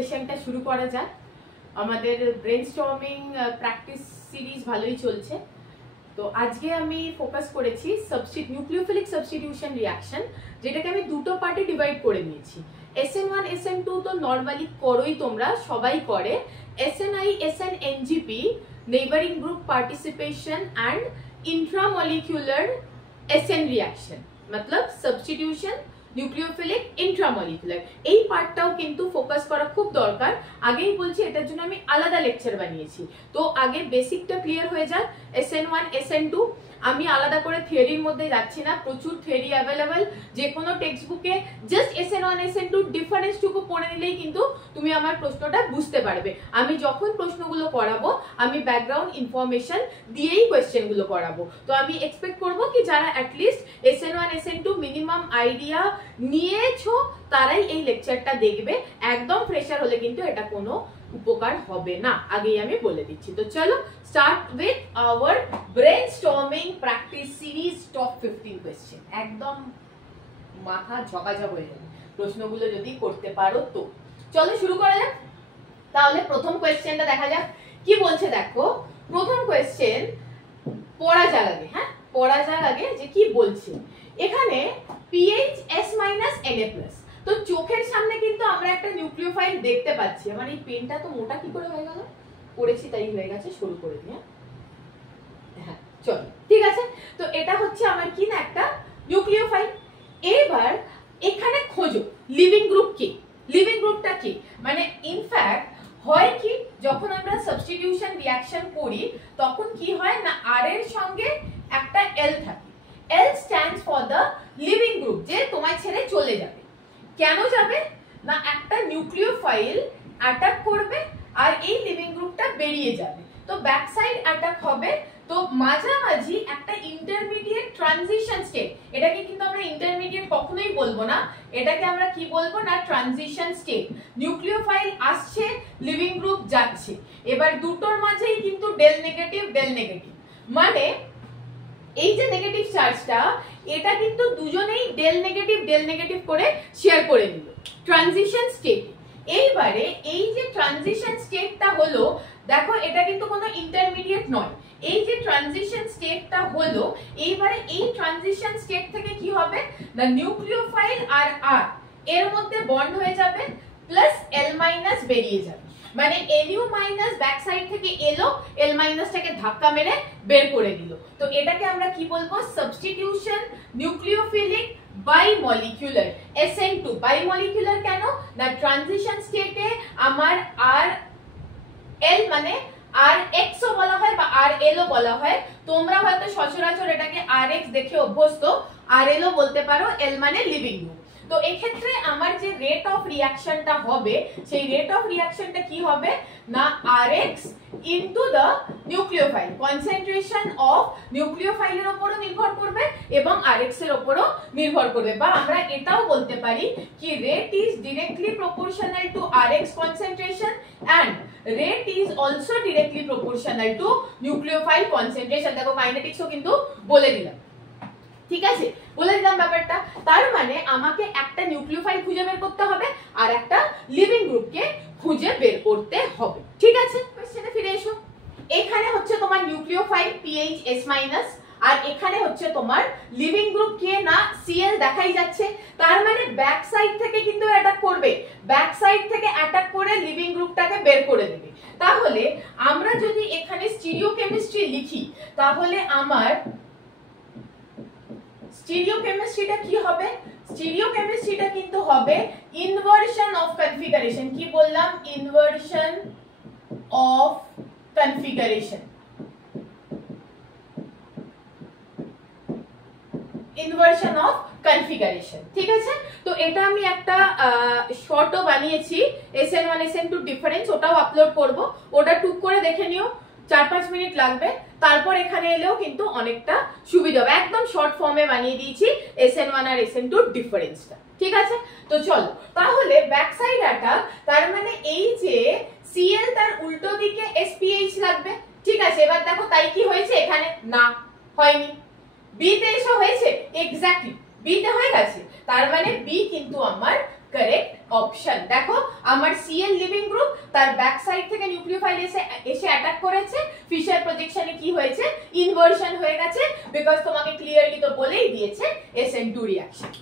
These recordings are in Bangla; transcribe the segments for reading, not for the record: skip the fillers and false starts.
সেশনটা শুরু করা যাক। আমাদের ব্রেনস্টর্মিং প্র্যাকটিস সিরিজ ভালোই চলছে। তো আজকে আমি ফোকাস করেছি নিউক্লিওফিলিক সাবস্টিটিউশন রিঅ্যাকশন, যেটাকে আমি দুটো পার্টে ডিভাইড করে নিয়েছি। SN1 SN2 তো নর্মালি করোই, তোমরা সবাই করে। SNI SNNGP neighbouring group participation and intramolecular SN reaction मतलब सब्स्टिट्यूशन নিউক্লিওফিলিক ইন্ট্রামলিকুলার। এই পার্টটাও কিন্তু ফোকাস করা খুব দরকার। আগেই বলছি এটার জন্য আমি আলাদা লেকচার বানিয়েছি। তো আগে বেসিকটা ক্লিয়ার হয়ে যাক। SN1 SN2 আমি আলাদা করে থিওরির মধ্যে যাচ্ছি না, প্রচুর থিওরি অ্যাভেলেবল। যে কোনো টেক্সট বুকে জাস্ট SN1 SN2 ডিফারেন্সটুকু পড়ে নিলেই কিন্তু তুমি আমার প্রশ্নটা বুঝতে পারবে। আমি যখন প্রশ্নগুলো করাবো আমি ব্যাকগ্রাউন্ড ইনফরমেশন দিয়েই কোয়েশ্চেনগুলো করাবো। তো আমি এক্সপেক্ট করবো কি যারা at least SN1 SN2 minimum idea নিয়েছো তারাই এই লেকচারটা দেখবে। একদম ফ্রেশার হলে কিন্তু এটা কোনো উপকার হবে না, আগেই আমি বলে দিচ্ছি। তো চলো start with our brainstorming practice series top 15 question. একদম মাথা ঝকাঝক হয়ে যাবে প্রশ্নগুলো যদি করতে পারো। তো চলো শুরু করা যাক। তাহলে প্রথম কোয়েশ্চেনটা দেখা যাক কি বলছে। দেখো প্রথম কোয়েশ্চেন পড়া যাক আগে। হ্যাঁ, পড়া যাক আগে যে কি বলছে এখানে। pH S- Na+। তো চোখের সামনে কিন্তু আমরা একটা নিউক্লিওফাইল দেখতে পাচ্ছি। আমার এই পেনটা তো মোটা কি করে হয়ে গেল, পড়েছি তাই হয়ে গেছে, শুরু করে দিই। হ্যাঁ চলো ঠিক আছে। তো এটা হচ্ছে আমার কি না একটা নিউক্লিওফাইল। এবার এখানে খোঁজো লিভিং গ্রুপ কি। লিভিং গ্রুপটা কি মানে ইনফ্যাক্ট হয় কি যখন আমরা সাবস্টিটিউশন রিঅ্যাকশন করি তখন কি হয় না আর এর সঙ্গে একটা L থাকে। L stands for the living group, যে তোমায় ছেড়ে চলে যাবে। কেন যাবে না একটা নিউক্লিওফাইল অ্যাটাক করবে আর এই লিভিং গ্রুপটা বেরিয়ে যাবে। তো ব্যাক সাইড অ্যাটাক হবে। তো মাঝামাঝি একটা ইন্টারমিডিয়েট ট্রানজিশন স্টেট। এটাকে কিন্তু আমরা ইন্টারমিডিয়েট কখনোই বলবো না, এটাকে আমরা কি বলবো না ট্রানজিশন স্টেট। নিউক্লিওফাইল আসছে, লিভিং গ্রুপ যাচ্ছে। এবার দুটোর মাঝেই কিন্তু ডেল নেগেটিভ মানে এই যে নেগেটিভ চার্জটা এটা কিন্তু দুজনেই ডেল নেগেটিভ করে শেয়ার করে নিল ট্রানজিশন স্টেট। এইবারে এই যে ট্রানজিশন স্টেটটা হলো, দেখো এটা কিন্তু কোনো ইন্টারমিডিয়েট নয়। এই যে ট্রানজিশন স্টেটটা হলো, এইবারে এই ট্রানজিশন স্টেট থেকে কি হবে না নিউক্লিওফাইল আর এর মধ্যে বন্ড হয়ে যাবে, প্লাস L- বেরিয়ে যাবে। মানে Lu- ব্যাক সাইড থেকে এলো, L- টাকে ধাক্কা মেরে বের করে দিল। তো এটাকে আমরা কি বলবো সাবস্টিটিউশন নিউক্লিওফিলিক বাইমলিকুলার SN2। বাইমলিকুলার কেন না ট্রানজিশন স্টেটে আমার RL মানে RX ও বলা হয় বা RL ও বলা হয়। তোমরা হয়তো সচরাচর এটাকে RX দেখে অভ্যস্ত, RL ও বলতে পারো। L মানে লিভিং গ্রুপ। তো এক্ষেত্রে আমার যে রেট অফ রিঅ্যাকশনটা হবে সেই রেট অফ রিঅ্যাকশনটা কি হবে না Rx into the nucleophile. Concentration of নিউক্লিওফাইলের উপরও নির্ভর করবে এবং Rx এর উপরও নির্ভর করবে। বা আমরা এটাও বলতে পারি কি rate is directly proportional to Rx concentration and rate is also directly proportional to nucleophile concentration. দেখো কাইনেটিক্সও কিন্তু বলে দিলাম, ঠিক আছে, বলে দিলাম ব্যাপারটা। তার মানে আমাকে একটা নিউক্লিওফাইল খুঁজে বের করতে হবে আর একটা লিভিং গ্রুপকে খুঁজে বের করতে হবে। ঠিক আছে, কোশ্চেনে ফিরে এসো। এখানে হচ্ছে তোমার নিউক্লিওফাইল pH S- আর এখানে হচ্ছে তোমার লিভিং গ্রুপ কে না Cl দেখাই যাচ্ছে। তার মানে ব্যাক সাইড থেকে কিন্তু অ্যাটাক করবে, ব্যাক সাইড থেকে অ্যাটাক করে লিভিং গ্রুপটাকে বের করে দেবে। তাহলে আমরা যদি এখানে স্টিরিওকেমিস্ট্রি লিখি তাহলে আমার স্টিরিওকেমিস্ট্রিটা কি হবে? স্টিরিওকেমিস্ট্রিটা কিন্তু হবে ইনভার্সন অফ কনফিগারেশন। কি বললাম? Inversion of configuration. Inversion of configuration, ঠিক আছে। তো এটা আমি একটা শর্টও বানিয়েছি SN1 SN2 ডিফারেন্স, ওটাও আপলোড করব। ওটা টুক করে দেখে নিও, 4-5 মিনিট লাগবে। তারপর এখানে এলেও কিন্তু অনেকটা সুবিধা হবে। একদম শর্ট ফর্মে বানিয়ে দিয়েছি SN1 আর SN2 ডিফারেন্সটা, ঠিক আছে। তো চলো তাহলে ব্যাক সাইড অ্যাটাক, তার মানে এই যে Cl তার উল্টো দিকে SPH লাগবে, ঠিক আছে। এবার দেখো তাই কি হয়েছে এখানে? না, হয়নি। বি তে এসে হয়েছে, এক্স্যাক্টলি বি তে হয়ে গেছে। তার মানে বি কিন্তু আমার কারেক্ট অপশন। দেখো আমার Cl লিভিং গ্রুপ, তার ব্যাক সাইড থেকে নিউক্লিওফাইল এসে অ্যাটাক করেছে, ফিশার প্রজেকশনে কি হয়েছে, ইনভার্সন হয়ে গেছে, বিকজ তোমাকে ক্লিয়ারলি তো বলেই দিয়েছে SN2 রিঅ্যাকশন।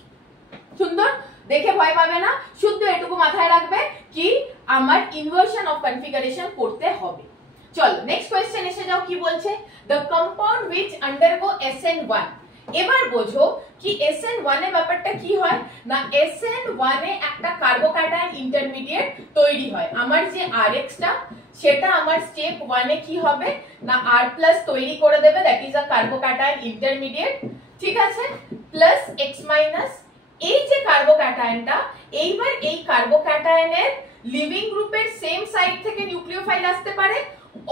সুন্দর, দেখে ভয় পাবে না, শুধু এটুকু মাথায় রাখবে কি আমার ইনভার্সন অফ কনফিগারেশন করতে হবে। চলো নেক্সট কোশ্চেন এসে যাও, কি বলছে, the compound which undergo SN1। এবার বোঝো কি SN1 এর ব্যাপারটা কি হয় না, SN1 এ একটা কার্বোক্যাটায়ন ইন্টারমিডিয়েট তৈরি হয়। আমার যে RX টা সেটা আমার স্টেপ 1 এ কি হবে না R+ তৈরি করে দেবে, that is a carbocation intermediate, ঠিক আছে, প্লাস X-। এই যে কার্বোক্যাটায়নটা, এইবার এই কার্বোক্যাটায়নের লিভিং গ্রুপের সেম সাইড থেকে নিউক্লিওফাইল আসতে পারে,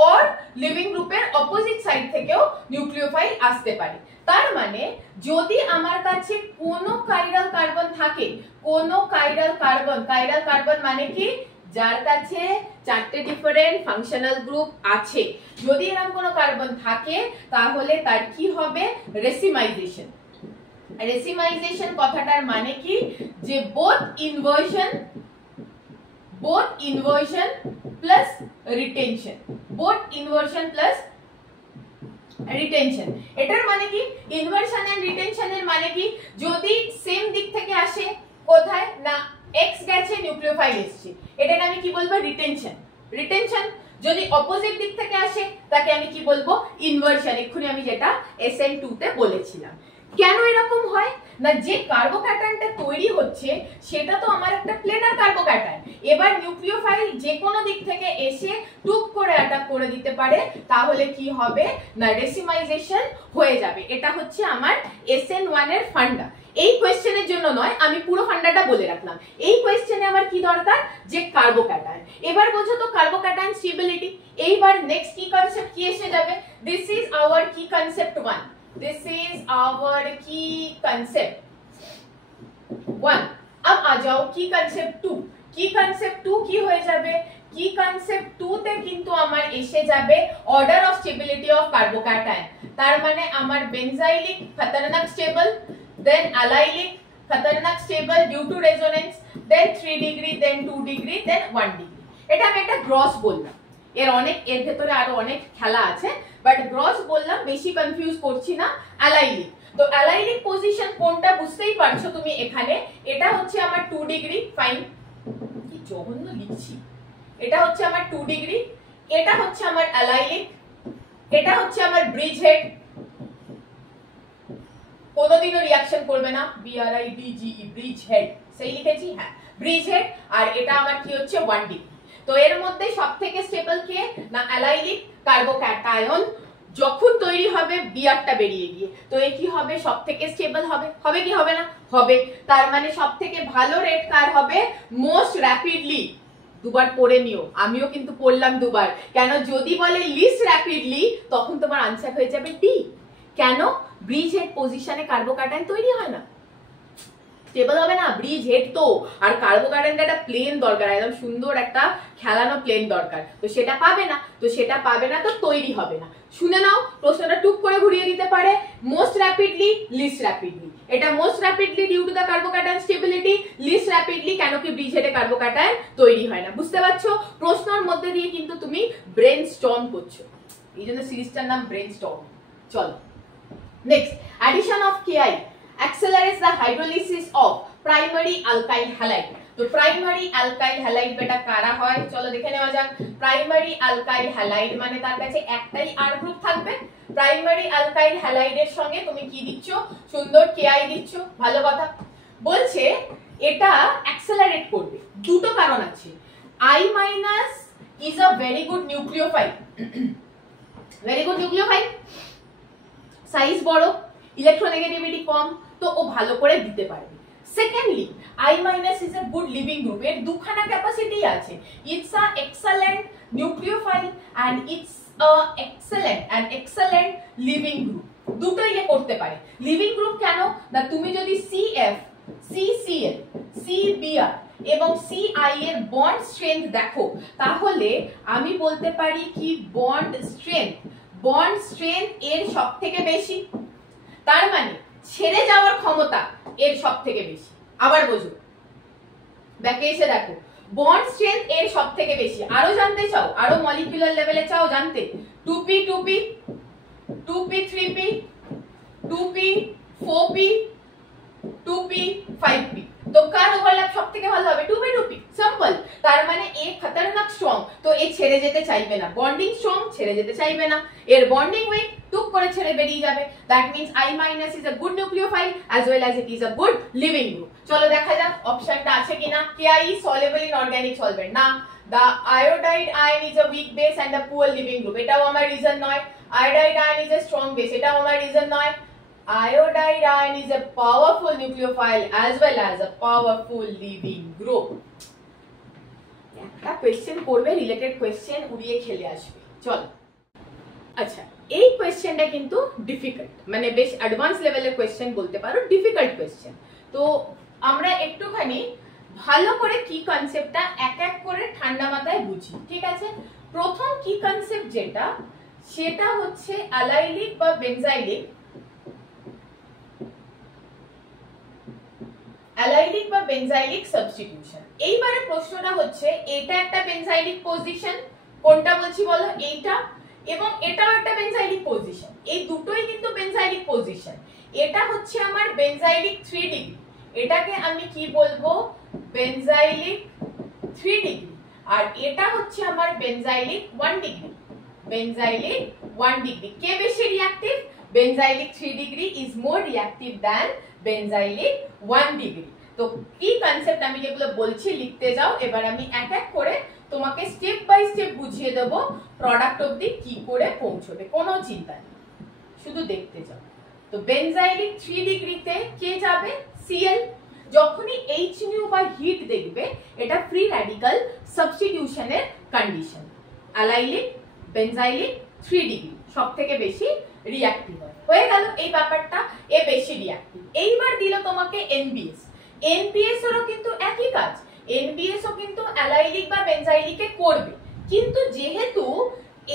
অর লিভিং গ্রুপের অপোজিট সাইড থেকেও নিউক্লিওফাইল আসতে পারে। তার মানে যদি আমার কাছে কোনো কাইরাল কার্বন থাকে, কোনো কাইরাল কার্বন মানে কি, যার কাছে 4টে ডিফারেন্ট ফাংশনাল গ্রুপ আছে, যদি এরকম কোনো কার্বন থাকে তাহলে তার কি হবে, রেসিমাইজেশন। রেসিমাইজেশন কথাটার মানে কি, যে both inversion plus retention, both inversion plus retention. এটার মানে কি, ইনভার্সন এন্ড রিটেনশনের মানে কি, যদি সেম দিক থেকে আসে, কোথায় না X গেছে নিউক্লিওফাইল এসেছে, এটাকে আমি কি বলবো, রিটেনশন। যদি অপোজিট দিক থেকে আসে তাকে আমি কি বলবো, ইনভার্সন। এক্ষুনি আমি যেটা SN2 তে বলেছিলাম। কেন এরকম হয় না, যে কার্বোক্যাটায়নটা তৈরি হচ্ছে সেটা তো আমার একটা প্লেনার কার্বোক্যাটায়ন, এবার নিউক্লিওফাইল যে কোনো দিক থেকে এসে টুক করে অ্যাটাক করে দিতে পারে, তাহলে কি হবে না রেসিমাইজেশন হয়ে যাবে। এটা হচ্ছে আমার SN1 এর ফান্ডা। এই কোশ্চেনের জন্য নয়, আমি পুরো ফান্ডাটা বলে রাখলাম। এই কোশ্চেনে আমার কি দরকার, যে কার্বোক্যাটায়ন। এবার বোঝো তো কার্বোক্যাটায়ন স্টেবিলিটি। এইবার নেক্সট কি কনসেপ্ট কি এসে যাবে, দিস ইজ আওয়ার কি concept 1, this is our key concept 1। अब आ जाओ की concept 2। की concept 2 কি হয়ে যাবে, কি concept 2 তে কিন্তু আমার এসে যাবে order of stability of carbocation। তার মানে আমার বেনজাইলিক খতরনাক স্টেবল, then allylic খতরনাক stable due to resonance, then 3 degree, then 2 degree, then 1 degree. এটা আমি একটা গ্রস বললাম, এর ভেতরে আরো অনেক খেলা আছে, বাট গ্রস বললাম, বেশি কনফিউজ করছি না। অ্যালাইলিক, তো অ্যালাইলিক পজিশন কোনটা বুঝতেই পারছো তুমি এখানে, এটা হচ্ছে আমার 2 ডিগ্রি, ফাইন, কি জঘন্য লিখছি, এটা হচ্ছে আমার 2 ডিগ্রি, এটা হচ্ছে আমার অ্যালাইলিক, এটা হচ্ছে আমার ব্রিজ হেড, কোনোদিনও রিঅ্যাকশন করবে না, BRIDGE ব্রিজ হেড, সেই লিখেছি, হ্যাঁ ব্রিজ হেড, আর এটা আমার কি হচ্ছে 1 ডিগ্রি। তো এর মধ্যে সবথেকে স্টেবল কে না অ্যালাইলিক কার্বোক্যাটায়ন, যখন তৈরি হবে বিআরটা বেরিয়ে গিয়ে, তো এ কি হবে, সবথেকে স্টেবল হবে, হবে কি হবে না, হবে। তার মানে সবথেকে ভালো রেট কার হবে, মোস্ট র্যাপিডলি। দুবার পড়ে নিও, আমিও কিন্তু পড়লাম দুবার, কেন যদি বলে লিস্ট র্যাপিডলি তখন তোমার আনসার হয়ে যাবে ডি। কেন, ব্রিজ হেড পজিশনে কার্বোক্যাটায়ন তৈরি হয় না, স্টেবল হবে না, ব্রিজ হেড তো, আর কার্বোক্যাটায়নটা একটা প্লেন দরকার, একদম সুন্দর একটা খেলানো প্লেন দরকার, তো সেটা পাবে না, তো তৈরি হবে না। শুনে নাও, প্রশ্নটা টুক করে ঘুরিয়ে দিতে পারে, মোস্ট র্যাপিডলি, লিস্ট র্যাপিডলি। এটা most rapidly due to the carbocation stability, least rapidly কেন কি ব্রিজ হেডে কার্বোক্যাটায়ন তৈরি হয় না। বুঝতে পারছো, প্রশ্নের মধ্যে দিয়ে কিন্তু তুমি ব্রেন স্টর্ম করছো, এই জন্য সিরিজটার নাম ব্রেন স্টর্ম। চলো next, addition of KI accelerates the hydrolysis of primary alkyl halide। তো প্রাইমারি অ্যালকাইল হ্যালাইড বেটা কারা হয়, চলো দেখে নেওয়া যাক। প্রাইমারি অ্যালকাইল হ্যালাইড মানে তার কাছে একটাই আর গ্রুপ থাকবে। প্রাইমারি অ্যালকাইল হ্যালাইডের সঙ্গে তুমি কি দিচ্ছ, সুন্দর KI দিচ্ছ, ভালো কথা। বলছে এটা অ্যাক্সেলারেট করবে, দুটো কারণ আছে। I- is a very good nucleophile, very good nucleophile, size বড়, ইলেকট্রোনেগেটিভিটি কম, তো ও ভালো করে দিতে পারবে। Secondly, I- is a good living group, এর দুখানা ক্যাপাসিটি আছে। It's a excellent nucleophile and it's a excellent living group, দুটোই এ করতে পারে। লিভিং গ্রুপ কেন না, তুমি যদি CF, CCl, CBr এবং CI এর বন্ড স্ট্রেংথ দেখো, তাহলে আমি বলতে পারি কি বন্ড স্ট্রেংথ এর সবথেকে বেশি, তার মানে ছেড়ে যাওয়ার ক্ষমতা এর সবথেকে বেশি। আবার বোঝো, ব্যাকে এসে দেখো বন্ড স্ট্রেংথ এর সবথেকে বেশি। আরো জানতে চাও, আরো মলিকিউলার লেভেলে চাও জানতে, 2p 2p 2p 3p 2p 4p 2p 5p, তো কার ওভারল্যাপ সবথেকে ভালো হবে? 2p 2p, simple. তার মানে এ খতরনাক স্ট্রং, তো এ ছেড়ে যেতে চাইবে না। বন্ডিং স্ট্রং, ছেড়ে যেতে চাইবে না। এর বন্ডিং উইক টুক করে ছেড়ে বেরিয়ে যাবে। That means I minus is a good nucleophile as well as it is a good leaving group. চলো দেখা যাক অপশনটা আছে কিনা। KI soluble in organic solvent, না। The iodide ion is a weak base and a poor living group, এটাও আমার রিজন নয়। Iodide ion is a strong base, এটাও আমার রিজন নয়। Iodide ion is a powerful nucleophile as well as a powerful living group. একটা কোশ্চেন পড়বে, রিলেটেড কোশ্চেন উড়িয়ে খেলে আসবে। চলো আচ্ছা, এই কোশ্চেনটা কিন্তু ডিফিকাল্ট, মানে বেশ অ্যাডভান্স লেভেলের কোশ্চেন বলতে পারো, ডিফিকাল্ট কোশ্চেন। তো আমরা একটুখানি ভালো করে কি কনসেপ্টটা এক এক করে ঠান্ডা মাথায় বুঝি, ঠিক আছে? প্রথম কি কনসেপ্ট যেটা, সেটা হচ্ছে অ্যালাইলিক বা বেনজাইলিক, অ্যালাইলিক বা বেনজাইলিক সাবস্টিটিউশন। এইবারে প্রশ্নটা হচ্ছে, এটা একটা বেনজাইলিক পজিশন, কোনটা বলছি বলো? এইটা, এবং এটাও একটা বেনজাইলিক পজিশন, এই দুটোই কিন্তু বেনজাইলিক পজিশন। এটা হচ্ছে আমার বেনজাইলিক 3 ডিগ্রি, এটাকে আমি কি বলবো? বেনজাইলিক 3 ডিগ্রি। আর এটা হচ্ছে আমার বেনজাইলিক 1 ডিগ্রি, বেনজাইলিক 1 ডিগ্রি। কে বেশি reactive? Benzylic 3 degree is more reactive than benzylic 1 degree. তো কি কনসেপ্ট আমি যেগুলো বলছি লিখতে যাও, এবার আমি এক এক করে তোমাকে স্টেপ বাই স্টেপ বুঝিয়ে দেব প্রোডাক্ট অবধি কি করে পৌঁছবে, কোনো চিন্তা নেই, শুধু দেখতে যাও। তো বেনজাইলিক 3 ডিগ্রিতে কে যাবে? Cl। যখনই Hν বা হিট দেখবে, এটা ফ্রি র্যাডিক্যাল সাবস্টিটিউশনের কন্ডিশন। অ্যালাইলিক বেনজাইলিক 3 ডিগ্রি সবথেকে বেশি রিঅ্যাক্টিভ হয়। হয়ে গেল এই ব্যাপারটা, এ বেশি রিঅ্যাক্টিভ। এইবার দিল তোমাকে NBS। NBS এরও কিন্তু একই কাজ, NBS ও কিন্তু অ্যালাইলিক বা বেনজাইলিকে করবে, কিন্তু যেহেতু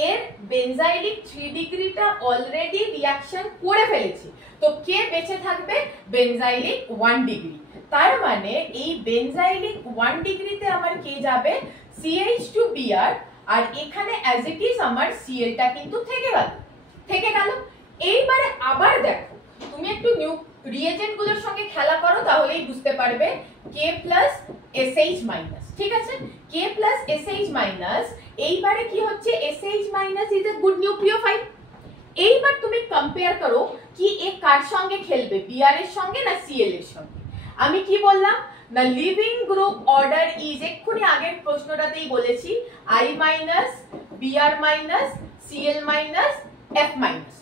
এর বেনজাইলিক 3 ডিগ্রিটা অলরেডি রিঅ্যাকশন করে ফেলেছে, তো কে বেঁচে থাকবে? বেনজাইলিক 1 ডিগ্রি। তার মানে এই বেনজাইলিক 1 ডিগ্রিতে আমার কে যাবে? CH2Br, আর এখানে অ্যাজ ইট ইজ আমার Clটা কিন্তু থেকে গেল। এইবারে আবার দেখো, তুমি একটু রিয়েজেন্ট গুলোর সঙ্গে খেলা করো, তাহলেই বুঝতে পারবে। K প্লাস SH মাইনাস, ঠিক আছে? K প্লাস SH মাইনাস, এইবারে কি হচ্ছে? SH minus is a good nucleophile. এইবার তুমি কম্পেয়ার করো কি এ কার সঙ্গে খেলবে, Br এর সঙ্গে না Cl এর সঙ্গে? আমি কি বললাম না, লিভিং গ্রুপ অর্ডার ইজ, এক্ষুনি আগের প্রশ্নটাতেই বলেছি, I minus Br minus Cl minus F minus.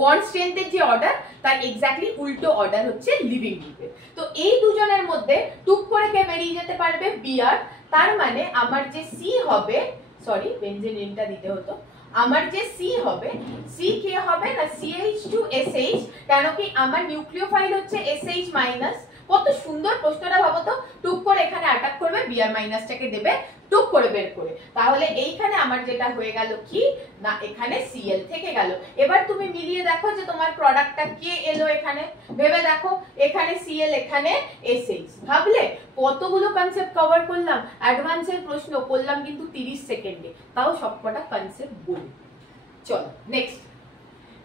Bond স্ট্রেংথের যে অর্ডার, তার এক্স্যাক্টলি উল্টো অর্ডার হচ্ছে লিভিং গ্রুপের। তো এই দুজনের মধ্যে টুক করে কে বেরিয়ে যেতে পারবে? Br। তার মানে আমার যে C হবে, সরি বেনজেলিনটা দিতে হতো, আমার যে C হবে, C কে হবে না CH2SH, কেন কি আমার নিউক্লিওফাইল হচ্ছে SH মাইনাস। কত সুন্দর প্রশ্নটা, ভাবো তো, টুক করে এখানে অ্যাটাক করবে, Br মাইনাসটাকে দেবে টুক করে বের করে। তাহলে এইখানে আমার যেটা হয়ে গেল কি না, এখানে Cl থেকে গেল। এবার তুমি মিলিয়ে দেখো যে তোমার প্রোডাক্টটা কে এলো এখানে, ভেবে দেখো, এখানে Cl এখানে SH। ভাবলে কতগুলো কনসেপ্ট কভার করলাম। অ্যাডভান্সের প্রশ্ন করলাম কিন্তু 30 সেকেন্ডে, তাও সবকটা কনসেপ্ট বলি। চলো নেক্সট।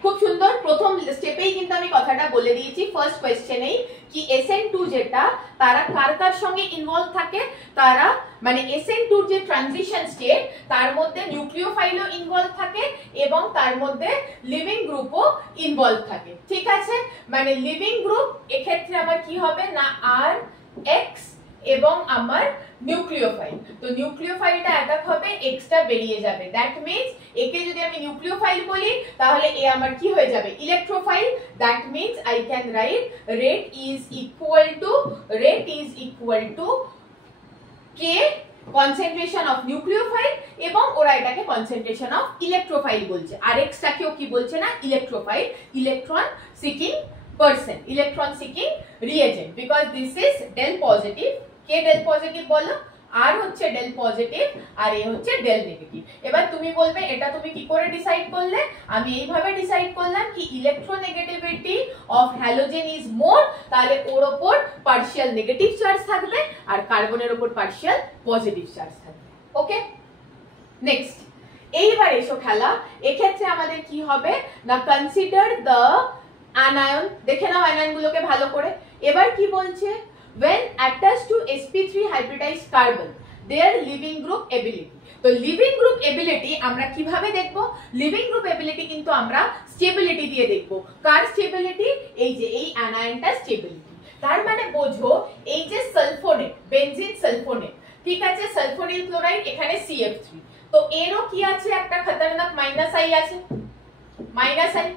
খুব সুন্দর, প্রথম স্টেপেই কিন্তু আমি কথাটা বলে দিয়েছি, ফার্স্ট কোয়েশ্চেনেই, কি SN2 যেটা, তারা কার কার সঙ্গে ইনভলভ থাকে? তারা মানে SN2 যে ট্রানজিশন স্টেট, তার মধ্যে নিউক্লিওফাইলও ইনভলভ থাকে এবং তার মধ্যে লিভিং গ্রুপও ইনভলভ থাকে, ঠিক আছে? মানে লিভিং গ্রুপ এক্ষেত্রে আমার কি হবে না, RX এবং আমার নিউক্লিওফাইল। তো নিউক্লিওফাইলটা অ্যাটাক হবে, এক্সটা বেরিয়ে যাবে। দ্যাট মিন্স একে যদি আমি নিউক্লিওফাইল বলি, তাহলে এ আমার কি হয়ে যাবে? Electrophile. That means I can write rate is equal to K concentration of nucleophile, এবং ওরা এটাকে কনসেন্ট্রেশন অফ ইলেকট্রোফাইল বলছে। আর এক্সটাকেও কি বলছে না, electrophile, electron seeking person, electron seeking reagent, because this is del positive। K del positive বলো, আর হচ্ছে ডেল পজিটিভ আর এ হচ্ছে ডেল নেগেটিভ। এবার তুমি বলবে এটা তুমি কি করে ডিসাইড করলে? আমি এইভাবে ডিসাইড করলাম কি electronegativity of halogen is more, তাহলে ওর ওপর পার্শিয়াল নেগেটিভ চার্জ থাকবে আর কার্বনের ওপর পার্শিয়াল পজিটিভ চার্জ থাকবে। ওকে, নেক্সট এইবার এসো খেলা। এক্ষেত্রে আমাদের কি হবে না, কনসিডার দ্য অ্যানায়ন। দেখে নাও অ্যানায়ন গুলোকে ভালো করে। এবার কি বলছে, when attached to sp3 hybridized carbon their living group ability। তো লিভিং গ্রুপ এবিলিটি আমরা কিভাবে দেখব? লিভিং গ্রুপ এবিলিটি কিন্তু আমরা স্টেবিলিটি দিয়ে দেখব। কার স্টেবিলিটি? এই যে এই অ্যানায়নটা স্টেবিলিটি। তার মানে বোঝো এই যে সালফোনেট, বেনজিন সালফোনেট, ঠিক আছে, সালফোনিল ক্লোরাইড, এখানে CF3, তো এরও কি আছে, একটা খতরনাক মাইনাস আই আছে, মাইনাস আই।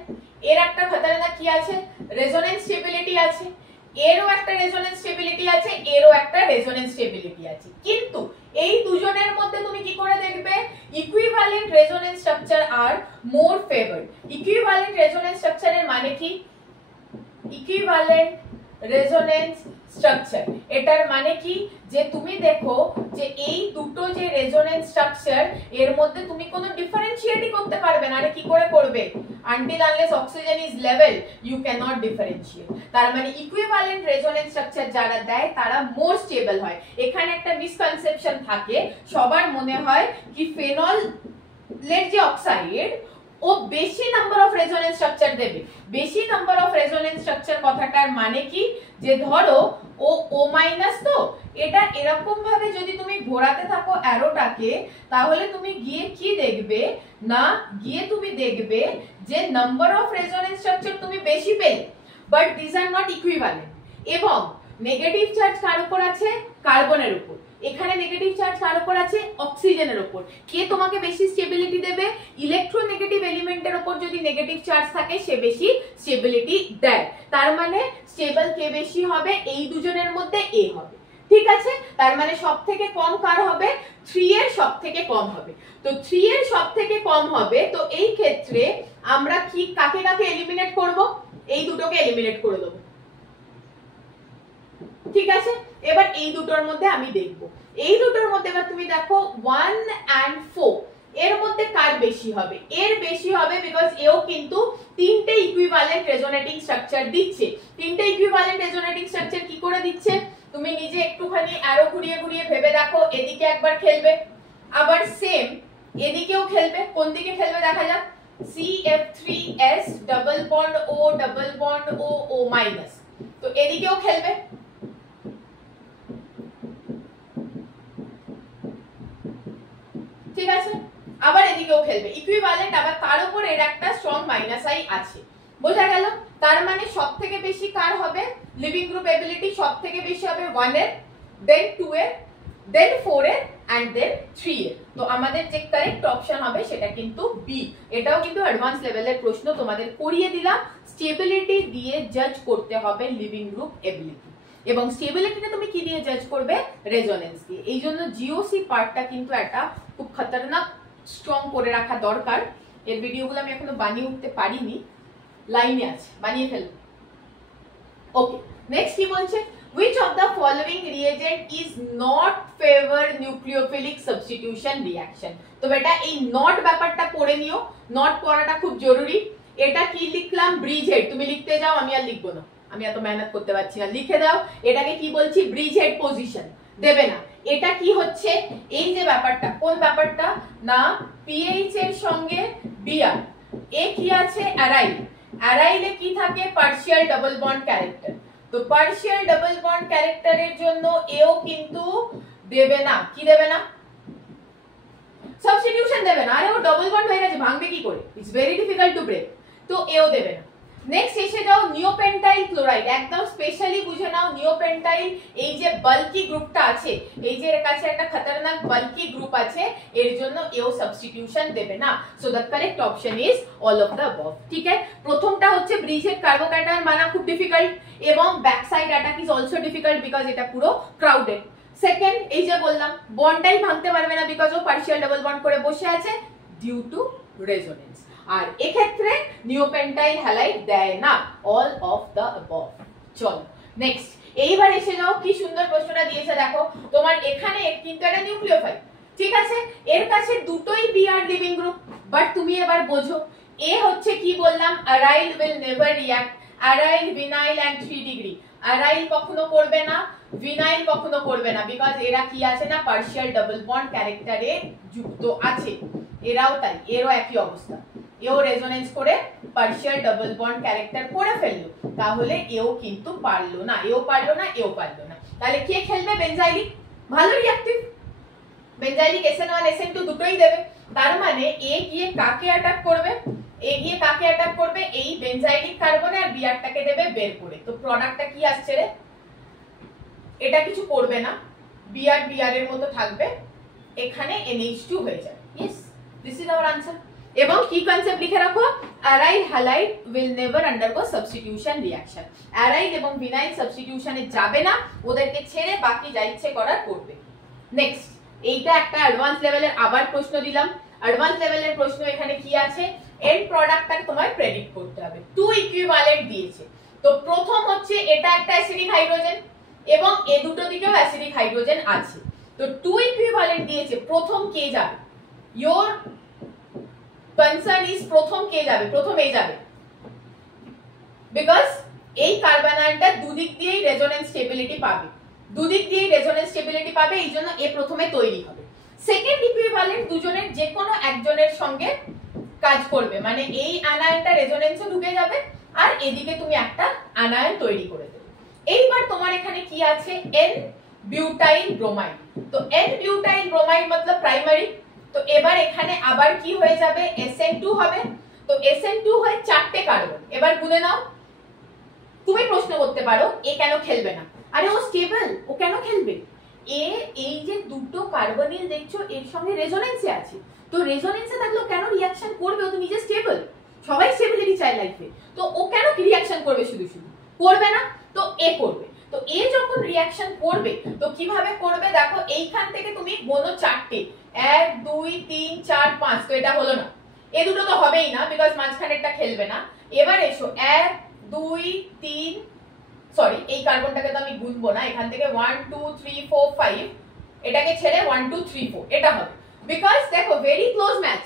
এর একটা খতরনাক কি আছে, রেজোনেন্স স্টেবিলিটি আছে। এরও একটা রেজোনেন্স স্টেবিলিটি আছে, এরও একটা রেজোনেন্স স্টেবিলিটি আছে। কিন্তু এই দুজনের মধ্যে তুমি কি করে দেখবে? ইকুইভ্যালেন্ট রেজোনেন্স স্ট্রাকচার আর মোর ফেভারড। ইকুইভ্যালেন্ট রেজোনেন্স স্ট্রাকচারের মানে কি? ইকুইভ্যালেন্ট রেজোনেন্স স্ট্রাকচার এটার মানে কি, যে তুমি দেখো যে এই দুটো যে রেজোনেন্স স্ট্রাকচার এর মধ্যে তুমি কোনো ডিফারেন্সিয়েটই করতে পারবে না। আরে কি করে করবে? until unless oxygen is level you cannot differentiate। তার মানে ইকুইভ্যালেন্ট রেজোনেন্স স্ট্রাকচার যারা দেয় তারা মোর স্টেবল হয়। এখানে একটা মিসকনসেপশন থাকে, সবার মনে হয় কি ফেনল এর যে অক্সাইড ও বেশি নাম্বার অফ রেজোনেন্স স্ট্রাকচার দেবে। বেশি নাম্বার অফ রেজোনেন্স স্ট্রাকচার কথাটার মানে কি, যে ধরো ও O মাইনাস, তো এটা এরকম ভাবে যদি তুমি ঘোরাতে থাকো অ্যারোটাকে, তাহলে তুমি গিয়ে কি দেখবে না, গিয়ে তুমি দেখবে যে নাম্বার অফ রেজোনেন্স স্ট্রাকচার তুমি বেশি পেলে, but this are not equivalent. এবং নেগেটিভ চার্জ কার উপর আছে? কার্বনের উপর। এখানে নেগেটিভ চার্জ কার উপর আছে? অক্সিজেনের উপর। কে তোমাকে বেশি স্টেবিলিটি দেবে? ইলেকট্রোনেগেটিভ এলিমেন্টের উপর যদি নেগেটিভ চার্জ থাকে সে বেশি স্টেবিলিটি দেয়। তার মানে স্টেবল কে বেশি হবে? এই দুজনের মধ্যে এ হবে, ঠিক আছে। তার মানে সব থেকে কম কার হবে? 3 এর সব থেকে কম হবে। তো 3 এর সব থেকে কম হবে, তো এই ক্ষেত্রে আমরা কি কাকে কাকে এলিমিনেট করব? এই দুটোকে এলিমিনেট করে দেবো, ঠিক আছে। এবার এই দুটোর মধ্যে আমি দেখব, এই দুটোর মধ্যে এবার তুমি দেখো 1 and 4 এর মধ্যে কার বেশি হবে? এর বেশি হবে, বিকজ এও কিন্তু তিনটে ইকুইভ্যালেন্ট রেজোনেটিং স্ট্রাকচার দিচ্ছে। তিনটে ইকুইভ্যালেন্ট রেজোনেটিং স্ট্রাকচার কি করে দিচ্ছে তুমি নিজে একটুখানি অ্যারো ঘুরিয়ে ঘুরিয়ে ভেবে দেখো। এদিকে একবার খেলবে, আবার সেম এদিকেও খেলবে। কোন দিকে খেলবে দেখা যাক। CF3S double bond O double bond O O minus, তো এদিকেও খেলবে। ঠিক আছে, আবার এদিকেও খেলবে ইকুইভ্যালেন্ট, আবার তার উপর এর একটা স্ট্রং মাইনাস আই আছে। বোঝা গেল? তার মানে সবথেকে বেশি কার হবে? লিভিং গ্রুপ এবিলিটি সবথেকে বেশি হবে 1 এর, দেন 2 এর, দেন 4 এর এন্ড দেন 3 এর। তো আমাদের যে কারেক্ট অপশন হবে সেটা কিন্তু বি। এটাও কিন্তু অ্যাডভান্স লেভেলের প্রশ্ন তোমাদের করিয়ে দিলাম। স্টেবিলিটি দিয়ে জাজ করতে হবে লিভিং গ্রুপ এবিলিটি, এবং স্টেবিলিটিটা তুমি কি দিয়ে জাজ করবে? রেজোনেন্স দিয়ে। এই জন্য জিওসি পার্টটা কিন্তু একটা খুব খতরনাক স্ট্রং করে রাখা দরকার। এর ভিডিওগুলো আমি এখনো বানিয়ে উঠতে পারিনি, লাইনে আছে, বানিয়ে ফেলবো। ওকে, নেক্সট কি বলছে? which of the following reagent is not favor nucleophilic substitution reaction। তো বেটা এই নট ব্যাপারটা পড়ে নিও, নট পড়াটা খুব জরুরি। এটা কি লিখলাম? Bridge head. তুমি লিখতে যাও, আমি আর লিখবো না, আমি এত মেহনত করতে পারছি না। লিখে দাও, এটাকে কি বলছি? Bridge head position. দেবে না। এটা কি হচ্ছে? এই যে ব্যাপারটা, কোন ব্যাপারটা না, পিএইচ এর সঙ্গে বিআর, এ কি আছে? অ্যারাইল। অ্যারাইলে কি থাকে? Partial double bond character. তো পার্শিয়াল ডাবল বন্ড ক্যারেক্টারের জন্য এও কিন্তু দেবে না। কি দেবে না? সাবস্টিটিউশন দেবে না। আরে ও ডাবল বন্ড হয়ে গেছে, ভাঙবে কি করে? It's very difficult to break. তো এও দেবে না। নেক্সট এসে যাও নিওপেন্টাইল ক্লোরাইড। একদম স্পেশালি বুঝে নাও, নিওপেন্টাইল এই যে বাল্কি গ্রুপটা আছে, এই যে এর কাছে একটা খতরনাক বাল্কি গ্রুপ আছে, এর জন্য এও সাবস্টিটিউশন দেবে না। So the correct option is all of the above. ঠিক আছে, প্রথমটা হচ্ছে ব্রিজেড কার্বোক্যাটায়ন মানা খুব ডিফিকাল্ট, এবং back side attack is also difficult because এটা পুরো ক্রাউডেড। সেকেন্ড, এই যে বললাম বন্ডটাই ভাঙতে পারবে না বিকজ ও পার্শিয়াল ডাবল বন্ড করে বসে আছে ডিউ টু রেজোনেন্স। আর এক্ষেত্রে নিওপেন্টাইল হ্যালাইড দেয় না। All of the above. চলো নেক্সট, এইবার এসে যাও, কি সুন্দর প্রশ্নটা দিয়েছে দেখো, তোমার এখানে কিন্তু একটা নিউক্লিওফাইল, ঠিক আছে, এর কাছে দুটোই বিআর লিভিং গ্রুপ, বাট তুমি এবার বোঝো এ হচ্ছে কি বললাম, aryl will never react, aryl vinyl and 3 degree, aryl কখনো করবে না, ভিনাইল কখনো করবে না, বিকজ এরা কি আছে না পার্শিয়াল ডাবল বন্ড ক্যারেক্টারে যুক্ত আছে, এরাও তাই, এরও একই অবস্থা, এও রেজোনেন্স করে পার্শিয়াল ডাবল বন্ড ক্যারেক্টার করে ফেললো, তাহলে এও কিন্তু পারলো না, এও পারলো না, এও পারলো না, তাহলে কে খেলবে, বেনজাইলিক, ভালো রিঅ্যাক্টিভ, বেনজাইলিক SN1 SN2 দুটোই দেবে, তার মানে এ গিয়ে কাকে অ্যাটাক করবে, এ গিয়ে কাকে অ্যাটাক করবে, এই বেনজাইলিক কার্বনে, আর বিআরটাকে দেবে বের করে, তো প্রোডাক্টটা কি আসছে রে, এটা কিছু করবে না, বিআর বিআর এর মতো থাকবে, এখানে NH2 হয়ে যাবে, yes this is our answer. এবং কি কনসেপ্ট লিখে রাখো, aryl halide will never undergo substitution reaction, aryl এবং ভিনাইল সাবস্টিটিউশনে যাবে না, ওদেরকে ছেড়ে বাকি যা ইচ্ছে করার করবে। নেক্সট, এইটা একটা অ্যাডভান্স লেভেলের আবার প্রশ্ন দিলাম, অ্যাডভান্স লেভেলের প্রশ্ন এখানে কি আছে, এন্ড প্রোডাক্টটাকে তোমায় প্রেডিক্ট করতে হবে, টু ইকুইভ্যালেন্ট দিয়েছে, তো প্রথম হচ্ছে এটা একটা অ্যাসিডিক হাইড্রোজেন এবং এ দুটো দিকেও অ্যাসিডিক হাইড্রোজেন আছে, তো টু ইকুইভ্যালেন্ট দিয়েছে, প্রথম কে যাবে, ইওর কনসার্ন ইজ প্রথম কে যাবে, প্রথম এ যাবে, বিকজ এই কার্বন আয়নটা দুদিক দিয়েই রেজোনেন্স স্টেবিলিটি পাবে, দুদিক দিয়েই রেজোনেন্স স্টেবিলিটি পাবে, এই জন্য এ প্রথমে তৈরি হবে, সেকেন্ড ইকুইভ্যালেন্ট দুজনের যে কোনো একজনের সঙ্গে কাজ করবে, মানে এই আনায়নটা রেজোনেন্সে ঢুকে যাবে আর এদিকে তুমি একটা আনায়ন তৈরি করে দেবে। এইবার তোমার এখানে কি আছে, এন বিউটাইল ব্রোমাইড, তো এন বিউটাইল ব্রোমাইড মতলব প্রাইমারি, তো এবার এখানে আবার কি হয়ে যাবে, SN2 হবে, তো SN2 হয় চারটে কার্বন, এবার গুনে নাও, তুমি প্রশ্ন করতে পারো এ কেন খেলবে না, আরে ও স্টেবল, ও কেন খেলবে, এ এই যে দুটো কার্বনিল দেখছো এর সঙ্গে রেজোনেন্সে আছে, তো রেজোনেন্সে থাকলে কেন রিঅ্যাকশন করবে, ও তো নিজে স্টেবল, সবাই স্টেবিলিটি চায় লাইফে, তো ও কেন রিঅ্যাকশন করবে, শুধু শুধু করবে না, তো এ করবে, তো এ যখন রিঅ্যাকশন করবে তো কিভাবে করবে দেখো, এইখান থেকে তুমি গোনো চারটে, 1 2 3 4 5, তো এটা হলো না, এ দুটো তো হবেই না বিকজ মাঝখানেরটা খেলবে না, এবার এসো 1 2 3, সরি এই কার্বনটাকে তো আমি গুনবো না, এখান থেকে 1 2 3 4 5, এটাকে ছেড়ে 1 2 3 4, এটা হবে, বিকজ দেখো ভেরি ক্লোজ ম্যাচ,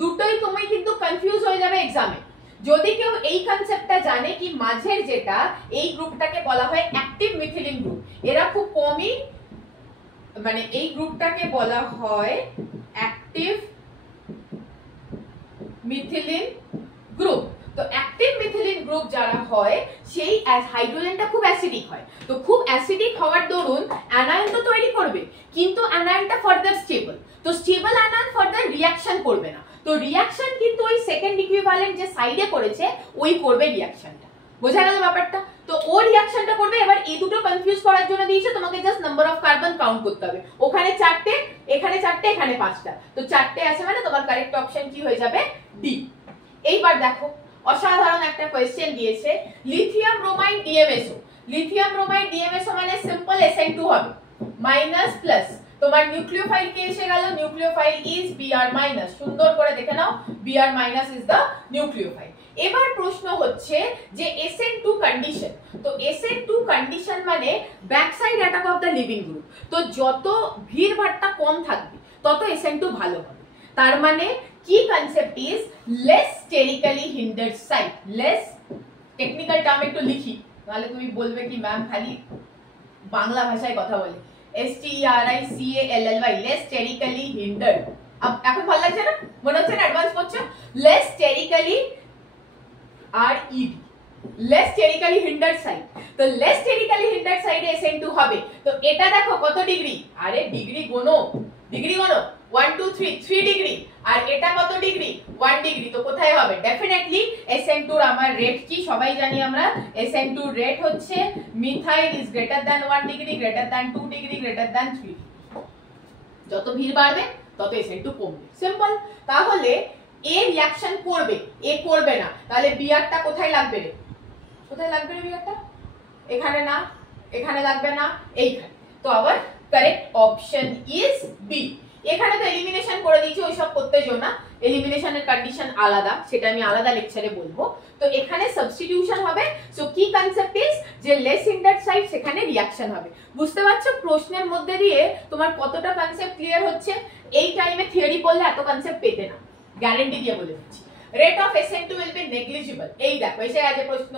দুটোই তুমি কিন্তু কনফিউজ হয়ে যাবে এক্সামে, যদি কেউ এই কনসেপ্টটা জানে কি মাঝের যেটা এই গ্রুপটাকে বলা হয় অ্যাক্টিভ মিথিলিন গ্রুপ, এরা খুব কমই, মানে এই গ্রুপটাকে বলা হয় অ্যাক্টিভ মিথিলিন গ্রুপ, তো অ্যাক্টিভ মিথিলিন গ্রুপ যারা হয় সেই হাইড্রোজেনটা খুব অ্যাসিডিক হয়, তো খুব অ্যাসিডিক হওয়ার দরুন অ্যানায়ন তো তৈরি করবে, কিন্তু অ্যানায়নটা ফার্দার স্টেবল, তো স্টেবল অ্যানায়ন ফার্দার রিঅ্যাকশন করবে না, তো রিঅ্যাকশন কিন্তু ওই সেকেন্ড ইকুইভ্যালেন্ট যে সাইডে করেছে ওই করবে রিঅ্যাকশনটা, বোঝা গেল ব্যাপারটা, তো ও রিঅ্যাকশনটা করবে, এবার এই দুটো কনফিউজ করার জন্য দিয়েছে তোমাকে just number of carbon count করতে হবে, ওখানে চারটে, এখানে চারটে, এখানে পাঁচটা, তো চারটে আছে মানে তোমার কারেক্ট অপশন কি হয়ে যাবে, ডি। এইবার দেখো অসাধারণ একটা কোয়েশ্চেন দিয়েছে, lithium bromide DMSO, lithium bromide DMSO মানে সিম্পল SN2 হবে, মাইনাস প্লাস, তোমার নিউক্লিওফাইল কে এসে গেল, নিউক্লিওফাইল ইজ Br মাইনাস, সুন্দর করে দেখে নাও, Br minus is the nucleophile. এবার প্রশ্ন হচ্ছে যে SN2 কন্ডিশন, তো SN2 কন্ডিশন মানে back side attack of the leaving group, তো যত ভিড় ভাড়টা কম থাকবে তত SN2 ভালো হবে, তার মানে কি concept is less sterically hindered site, less technical term একটু লিখি তাহলে তুমি বলবে কি ম্যাম খালি বাংলা ভাষায় কথা বলে, STERICALLY লেস স্টেরিক্যালি হিন্ডার্ড, এখন ভালো লাগছে না, মনে হচ্ছে না অ্যাডভান্স করছো, less sterically RED, less sterically hindered site, তো লেস স্টেরিক্যালি হিন্ডার্ড সাইডে SN2 হবে, তো এটা দেখো কত ডিগ্রি, আরে ডিগ্রি গোনো, ডিগ্রি গোনো 1 2 3 3 ডিগ্রি, আর এটা কত ডিগ্রি 1 ডিগ্রি, তো কোথায় হবে, ডেফিনেটলি SN2 এর আমার রেট কি সবাই জানি আমরা, SN2 রেট হচ্ছে methyl is greater than 1 degree, greater than 2 degree, greater than 3 degree, যত ভিড় বাড়বে তত SN2 কমবে, সিম্পল। তাহলে এ রিঅ্যাকশন করবে, এ করবে না, তাহলে বিআরটা কোথায় লাগবে রে, কোথায় লাগবে রে বিআরটা, এখানে না, এখানে লাগবে না, এইখানে, তো আবার কারেক্ট অপশন ইজ বি, এখানে তো এলিমিনেশন করে দিয়েছি, ওইসব করতে যেও না, এলিমিনেশনের কন্ডিশন আলাদা, সেটা আমি আলাদা লেকচারে বলবো। তো এখানে সাবস্টিটিউশন হবে। সো কি কনসেপ্ট ইজ যে লেস সিন্টার্ড সাইড, সেখানে রিঅ্যাকশন হবে। বুঝতে পারছো প্রশ্নের মধ্যে দিয়ে তোমার কতটা কনসেপ্ট ক্লিয়ার হচ্ছে? এই টাইমে থিওরি পড়লে এত কনসেপ্ট পেতে না, গ্যারান্টি দিয়ে বলে দিচ্ছি। Rate of SN2 will be negligible। এই দেখো এসে গেছে প্রশ্ন,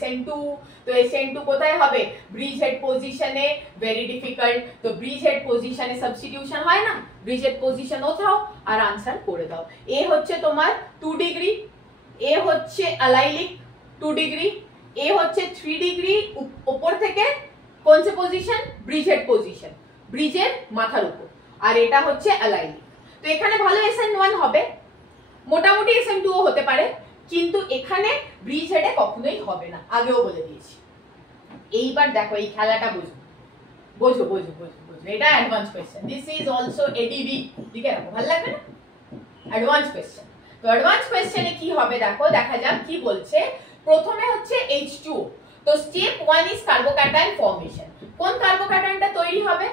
SN2। তো SN2 কোথায় হবে? ব্রিজ হেড পজিশনে, ভেরি ডিফিকাল্ট। তো ব্রিজ হেড পজিশনে সাবস্টিটিউশন হয় না, ব্রিজ হেড পজিশন ওঠাও আর আনসার করে দাও। এ হচ্ছে তোমার 2 ডিগ্রি, এ হচ্ছে অ্যালাইলিক 2 ডিগ্রি, এ হচ্ছে 3 ডিগ্রি উপর থেকে কোন সে পজিশন? ব্রিজ হেড পজিশন, ব্রিজের মাথার উপর। আর এটা হচ্ছে অ্যালাইলিক। তো এখানে ভালো SN1 হবে, মোটামুটি SN2 ও হতে পারে, কিন্তু এখানে ব্রিজ হেডে কখনোই হবে না, আগেও বলে দিয়েছি। এইবার দেখো এই খেলাটা বোঝো বোঝো বোঝো বোঝো বোঝো, এটা advance question. This is also ADV, ঠিক আছে? ভালো লাগবে না? Advance question. তো অ্যাডভান্স কোশ্চেনে কি হবে দেখো, দেখা যাক কি বলছে। প্রথমে হচ্ছে H2O। তো স্টেপ 1 ইজ কার্বোক্যাটায়ন ফর্মেশন। কোন কার্বোক্যাটায়নটা তৈরি হবে?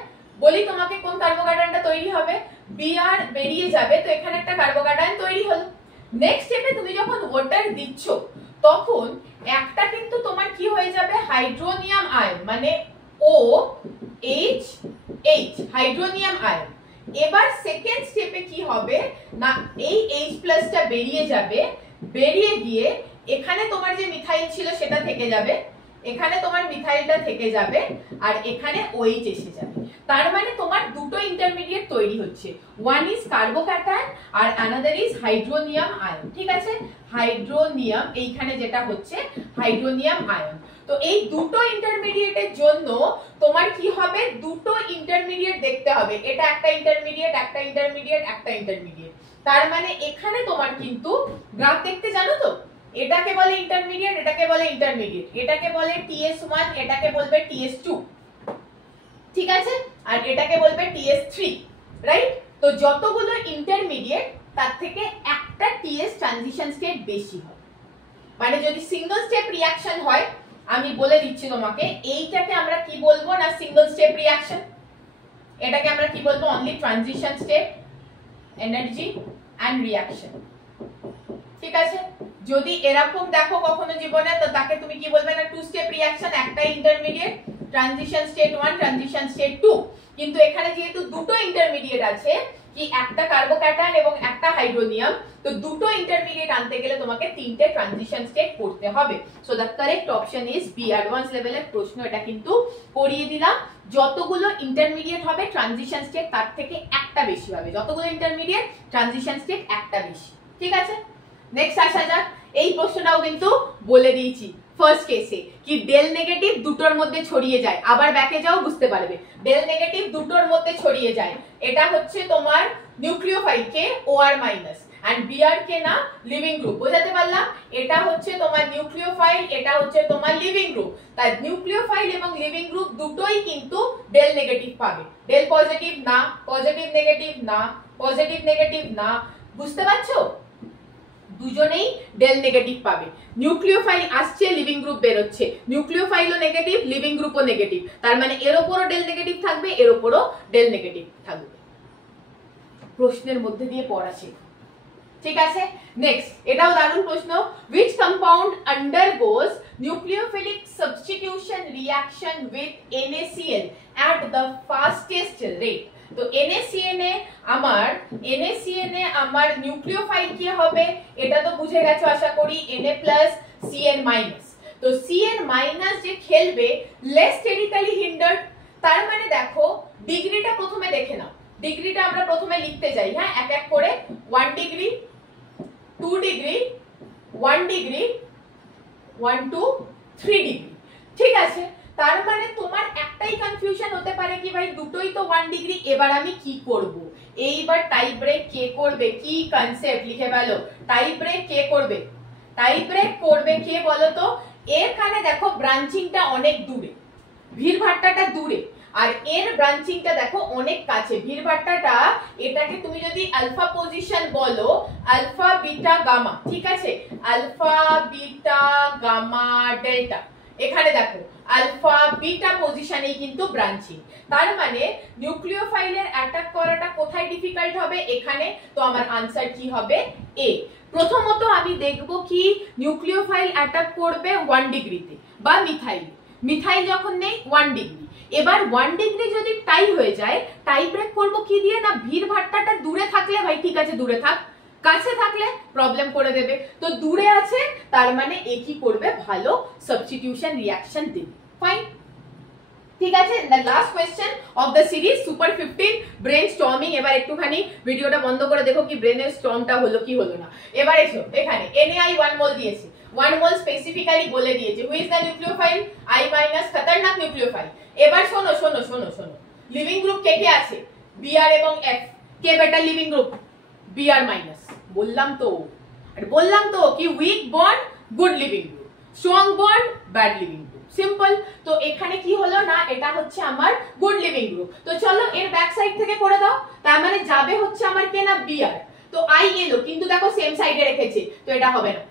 বলি তোমাকে কোন কার্বোক্যাটায়নটা তৈরি হবে? Br বেরিয়ে যাবে, তো এখানে একটা কার্বোক্যাটায়ন তৈরি হলো। নেক্সট স্টেপে তুমি যখন ওয়াটার দিচ্ছ, তখন একটা কিন্তু তোমার কি হয়ে যাবে? হাইড্রোনিয়াম আয়ন, মানে OH, হাইড্রোনিয়াম আয়ন। এবার সেকেন্ড স্টেপে কি হবে না, এই H+ টা বেরিয়ে যাবে, বেরিয়ে গিয়ে এখানে তোমার যে মিথাইল ছিল সেটা থেকে যাবে, এখানে তোমার মিথাইলটা থেকে যাবে, আর এখানে OH এসে যাবে। তার মানে তোমার দুটো ইন্টারমিডিয়েট তৈরি হচ্ছে, ওয়ান ইজ কার্বোক্যাটায়ন আর অ্যানাদার ইজ হাইড্রোনিয়াম আয়ন। ঠিক আছে? হাইড্রোনিয়াম, এইখানে যেটা হচ্ছে হাইড্রোনিয়াম আয়ন। তো এই দুটো ইন্টারমিডিয়েটের জন্য তোমার কি হবে? দুটো ইন্টারমিডিয়েট দেখতে হবে, এটা একটা ইন্টারমিডিয়েট, একটা ইন্টারমিডিয়েট, একটা ইন্টারমিডিয়েট। তার মানে এখানে তোমার কিন্তু গ্রাফ দেখতে জানো তো, এটাকে বলে ইন্টারমিডিয়েট, এটাকে বলে ইন্টারমিডিয়েট, এটাকে বলে TS1, এটাকে বলবে TS2, ঠিক আছে? আর এটাকে বলবে TS3, রাইট? তো যতগুলো ইন্টারমিডিয়েট তার থেকে একটা TS ট্রানজিশন স্টেট বেশি হবে। মানে যদি সিঙ্গেল স্টেপ রিঅ্যাকশন হয়, আমি বলে দিচ্ছি তোমাকে, এইটাকে আমরা কি বলবো না সিঙ্গেল স্টেপ রিঅ্যাকশন, এটাকে আমরা কি বলবো? Only transition step, energy and reaction. ঠিক আছে? যদি এরকম দেখো কখনো জীবনে, তো তাকে তুমি কি বলবে না টু স্টেপ রিঅ্যাকশন, একটা intermediate, transition state 1, transition state 2। কিন্তু এখানে যেহেতু দুটো ইন্টারমিডিয়েট আছে, কি একটা কার্বোক্যাটায়ন এবং একটা হাইড্রোনিয়াম, তো দুটো ইন্টারমিডিয়েট আনতে গেলে তোমাকে তিনটে ট্রানজিশন স্টেট করতে হবে। So the correct option is B. Advance লেভেলের প্রশ্ন এটা কিন্তু করিয়ে দিলাম। যতগুলো ইন্টারমিডিয়েট হবে ট্রানজিশন স্টেট তার থেকে একটা বেশি হবে, যতগুলো ইন্টারমিডিয়েট ট্রানজিশন স্টেট একটা বেশি। ঠিক আছে? নেক্সট আসা যাক। এই প্রশ্নটাও কিন্তু বলে দিয়েছি ফার্স্ট কেসে, কি ডেল নেগেটিভ দুটোর মধ্যে ছড়িয়ে যায়। আবার ব্যাকে যাও, বুঝতে পারবে। ডেল নেগেটিভ দুটোর মধ্যে ছড়িয়ে যায়, এটা হচ্ছে তোমার নিউক্লিওফাইল কে OR মাইনাস, এন্ড Br কে না লিভিং গ্রুপ। বোঝাতে পারলাম? এটা হচ্ছে তোমার নিউক্লিওফাইল, এটা হচ্ছে তোমার লিভিং গ্রুপ। তাই নিউক্লিওফাইল এবং লিভিং গ্রুপ দুটোই কিন্তু ডেল নেগেটিভ পাবে। ডেল পজিটিভ না, পজিটিভ নেগেটিভ না, পজিটিভ নেগেটিভ না। বুঝতে পারছো? দুজনেই ডেল নেগেটিভ পাবে। নিউক্লিওফাইল আসছে, লিভিং গ্রুপ বেরোচ্ছে, নিউক্লিওফাইলও নেগেটিভ, লিভিং গ্রুপও নেগেটিভ। তার মানে এর উপরও ডেল নেগেটিভ থাকবে, এর উপরও ডেল নেগেটিভ থাকবে। প্রশ্নের মধ্যে দিয়ে পড়া শেখ। ঠিক আছে? নেক্সট, এটাও দারুণ প্রশ্ন। which compound undergoes nucleophilic substitution reaction with NaCl at the fastest rate? তো NaCl এ আমার নিউক্লিওফাইল কি হবে? এটা তো বুঝে গেছো আশা করি, Na+Cn-। তো Cn- যে খেলবে লেস স্টেরিক্যালি হিন্ডার্ড। তার মানে দেখো ডিগ্রিটা প্রথমে দেখে নাও, ডিগ্রিটা আমরা প্রথমে লিখতে যাই, হ্যাঁ, এক এক করে। 1 ডিগ্রি, 2 ডিগ্রি, 1 ডিগ্রি, 1 2 3 ডিগ্রি। ঠিক আছে? তার মানে তোমার একটাই কনফিউশন হতে পারে কি ভাই দুটোই তো 1 ডিগ্রি, এবার আমি কি করব? এইবার টাই ব্রেক কে করবে? কি কনসেপ্ট লিখে ফেলো। টাই ব্রেক কে করবে? টাই ব্রেক করবে কে বলো তো? এখানে দেখো ব্রাঞ্চিংটা অনেক দূরে, ভিড়ভাট্টাটা দূরে, আর এর ব্রাঞ্চিংটা দেখো অনেক কাছে। ভিড়ভাট্টাটা, এটাকে তুমি যদি আলফা পজিশন বলো, আলফা বিটা গামা, ঠিক আছে? আলফা বিটা গামা ডেল্টা, এখানে দেখো আলফা বিটা পজিশনেই কিন্তু ব্রাঞ্চিং, তার মানে নিউক্লিওফাইলের অ্যাটাক করাটা কোথায় ডিফিকাল্ট হবে? এখানে। তো আমার আনসার কি হবে? এ। প্রথমত আমি দেখব কি নিউক্লিওফাইল অ্যাটাক করবে 1 ডিগ্রিতে বা মিথাইল, মিথাইল যখন নেই 1 ডিগ্রি। এবার 1 ডিগ্রি যদি টাই হয়ে যায়, টাই ব্রেক করবো কি দিয়ে? না ভিড় ভাট্টাটা দূরে থাকলে ভাই ঠিক আছে দূরে থাক, কাছে থাকলে প্রবলেম করে দেবে। তো দূরে আছে তার মানে এ কি করবে? ভালো সাবস্টিটিউশন রিঅ্যাকশন দেবে। ফাইন, ঠিক আছে। The last question of the series super 15 brain storming. এবার একটুখানি ভিডিওটা বন্ধ করে দেখো কি ব্রেনের স্টর্মটা হলো কি হলো না। এবার এসো, এখানে NaI 1 মোল দিয়েছে, 1 মোল স্পেসিফিক্যালি বলে দিয়েছে which the nucleophile I minus খতরনাক নিউক্লিওফাইল। এবার শোনো শোনো শোনো শোনো, লিভিং গ্রুপ কে কে আছে? Br এবং F। কে better leaving group? Br minus. বললাম তো কি weak bond good leaving group, strong bond bad leaving group, simple. তো এখানে কি হলো না, এটা হচ্ছে আমার গুড লিভিং গ্রুপ। তো চলো এর ব্যাক সাইড থেকে করে দাও, তার মানে যাবে হচ্ছে আমার কে না Br। তো I এলো কিন্তু দেখো সেম সাইডে রেখেছে, তো এটা হবে না।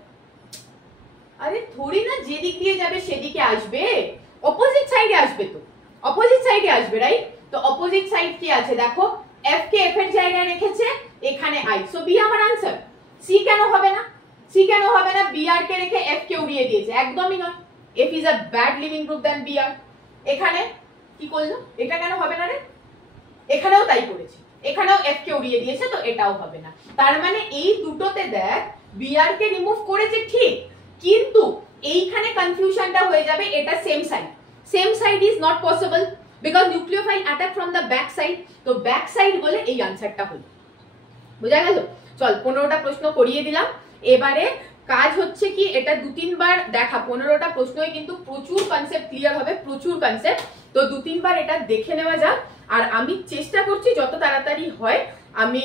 আরে থোড়ি না যেদিক দিয়ে যাবে সেদিকে আসবে, অপোজিট সাইডে আসবে, তো অপোজিট সাইডে আসবে, রাইট? তো অপোজিট সাইড কি আছে দেখো, F কে F এর জায়গায় রেখেছে, এখানে I, সো B আমার আনসার। C কেন হবে না? C কেন হবে না? Br কে রেখে F কে উড়িয়ে দিয়েছে, একদমই নয়। F is a bad living group than Br। এখানে কি করলো? এটা কেন হবে না রে? এখানেও তাই করেছে, এখানেও F কে উড়িয়ে দিয়েছে, তো এটাও হবে না। তার মানে এই দুটোতে দেখ Br কে রিমুভ করেছে ঠিক, কিন্তু এইখানে কনফিউশনটা হয়ে যাবে, এটা same side, same side is not possible because nucleophile attack from the back side. তো ব্যাক সাইড বলে এই আনসারটা হলো। বুঝা গেল? চল 15টা প্রশ্ন করিয়ে দিলাম। এবারে কাজ হচ্ছে কি এটা 2-3 বার দেখা, 15টা প্রশ্নই কিন্তু প্রচুর কনসেপ্ট ক্লিয়ার হবে, প্রচুর কনসেপ্ট। তো 2-3 বার এটা দেখে নেওয়া যাক। আর আমি চেষ্টা করছি যত তাড়াতাড়ি হয় আমি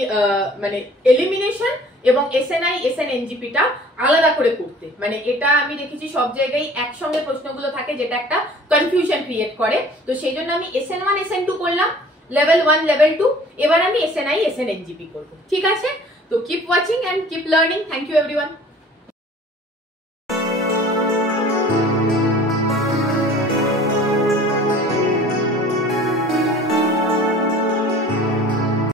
মানে এলিমিনেশন এবং SNI SNNGP টা আলাদা করে করতে, মানে এটা আমি দেখেছি সব জায়গায় একসঙ্গে প্রশ্নগুলো থাকে যেটা একটা কনফিউশন ক্রিয়েট করে। তো সেই জন্য আমি SN1 SN2 করলাম, লেভেল 1 লেভেল 2, এবার আমি SNI SNNGP করব। ঠিক আছে? তো keep watching and keep learning. Thank you everyone.